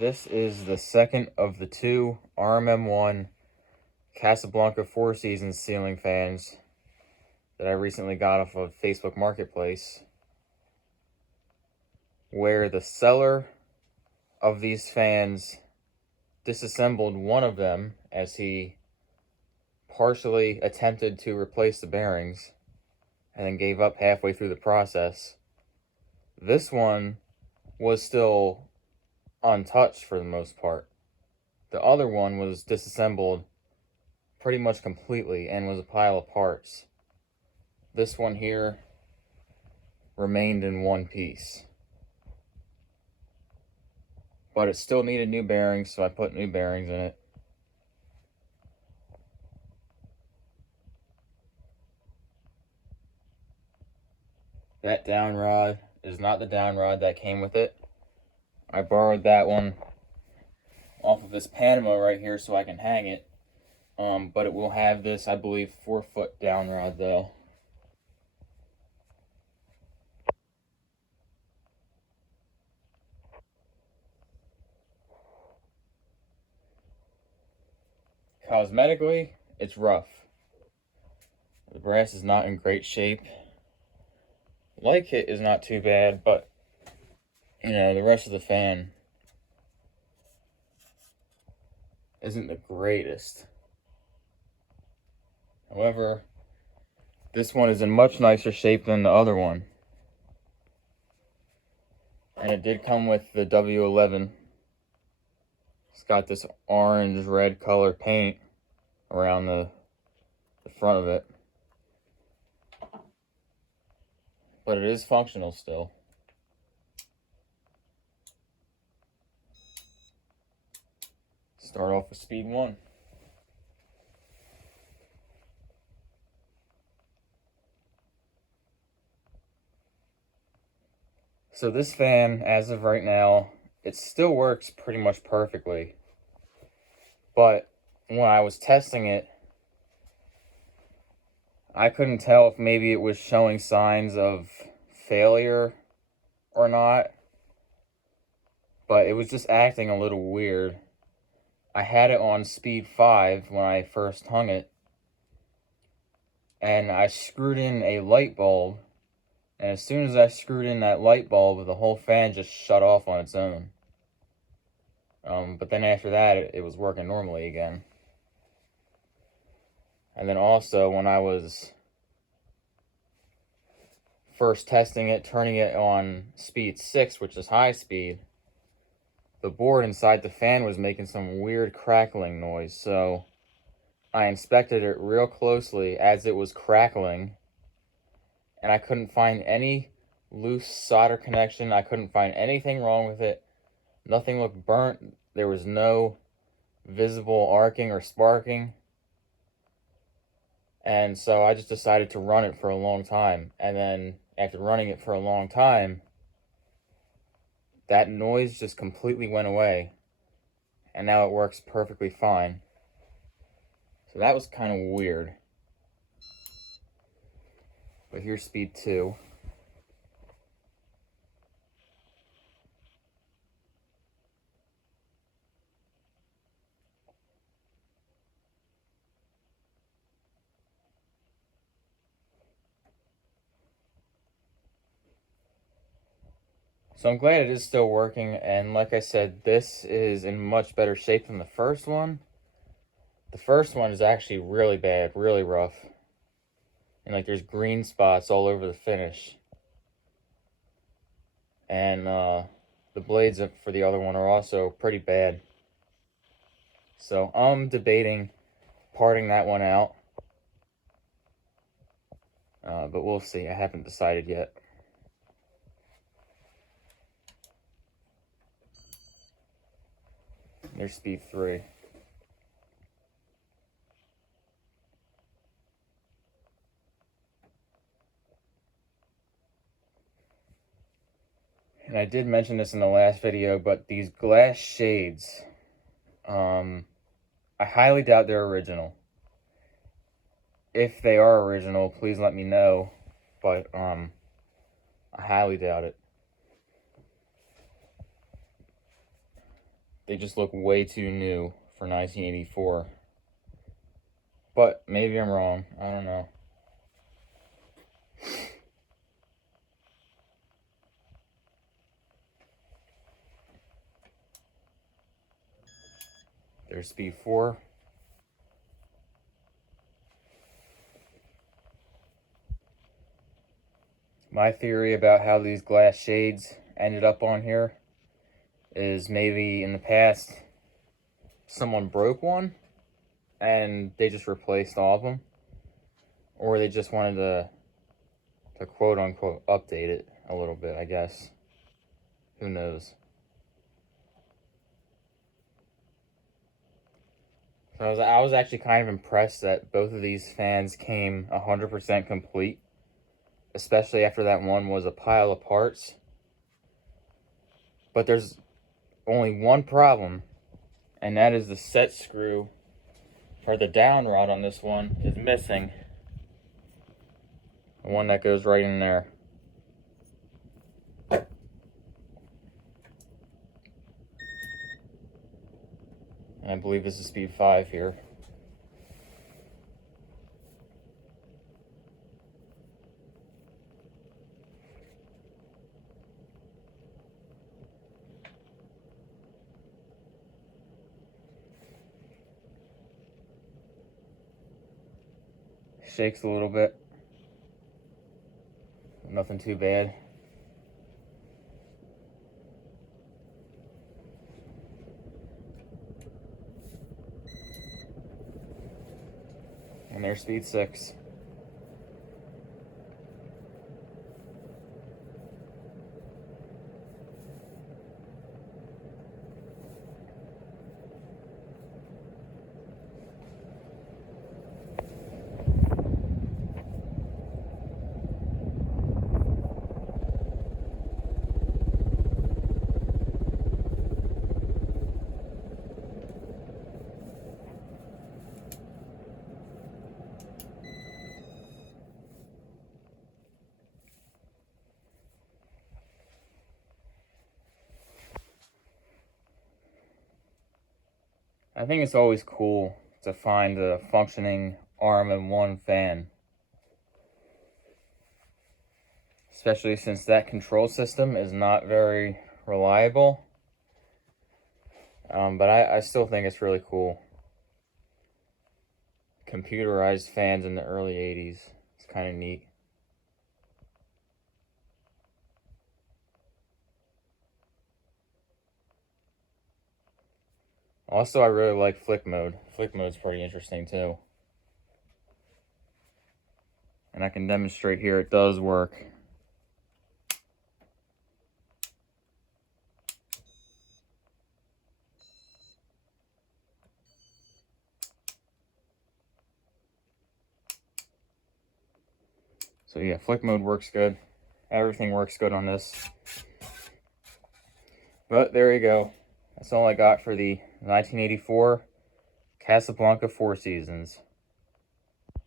This is the second of the two RMM1 Casablanca Four Seasons ceiling fans that I recently got off of Facebook Marketplace, where the seller of these fans disassembled one of them as he partially attempted to replace the bearings and then gave up halfway through the process. This one was still untouched for the most part. The other one was disassembled pretty much completely and was a pile of parts. This one here remained in one piece, but it still needed new bearings, so I put new bearings in it. That down rod is not the down rod that came with it. I borrowed that one off of this Panama right here so I can hang it. But it will have this, I believe, 4-foot down rod though. Cosmetically, it's rough. The brass is not in great shape. Light kit is not too bad, but the rest of the fan isn't the greatest. However, this one is in much nicer shape than the other one. And it did come with the W11. It's got this orange-red color paint around the front of it. But it is functional still. Start off with speed 1. So this fan, as of right now, it still works pretty much perfectly. But when I was testing it, I couldn't tell if maybe it was showing signs of failure or not. But it was just acting a little weird. I had it on speed 5 when I first hung it. And I screwed in a light bulb. And as soon as I screwed in that light bulb, the whole fan just shut off on its own. But then after that, it was working normally again. And then also, when I was first testing it, turning it on speed 6, which is high speed, the board inside the fan was making some weird crackling noise. So I inspected it real closely as it was crackling, and I couldn't find any loose solder connection. I couldn't find anything wrong with it. Nothing looked burnt. There was no visible arcing or sparking. And so I just decided to run it for a long time. And then after running it for a long time, that noise just completely went away. And now it works perfectly fine. So that was kind of weird. But here's speed 2. So I'm glad it is still working, and like I said, this is in much better shape than the first one. The first one is actually really bad, really rough. And there's green spots all over the finish. And the blades for the other one are also pretty bad. So I'm debating parting that one out. But we'll see. I haven't decided yet. There's speed 3. And I did mention this in the last video, but these glass shades, I highly doubt they're original. If they are original, please let me know, but I highly doubt it. they just look way too new for 1984. But maybe I'm wrong. I don't know. There's speed 4. My theory about how these glass shades ended up on here is maybe in the past someone broke one and they just replaced all of them, or they just wanted to quote unquote update it a little bit, I guess. Who knows? So I was actually kind of impressed that both of these fans came 100% complete, especially after that one was a pile of parts. But there's only one problem, and that is the set screw for the down rod on this one is missing. The one that goes right in there. And I believe this is speed 5 here. Shakes a little bit. Nothing too bad. And there's speed 6. I think it's always cool to find a functioning RMM1 fan. Especially since that control system is not very reliable. But I still think it's really cool. Computerized fans in the early 80s. It's kind of neat. Also, I really like flick mode. Flick mode's pretty interesting too. And I can demonstrate here it does work. So yeah, flick mode works good. Everything works good on this. But there you go. That's all I got for the 1984 Casablanca 4 Seasons.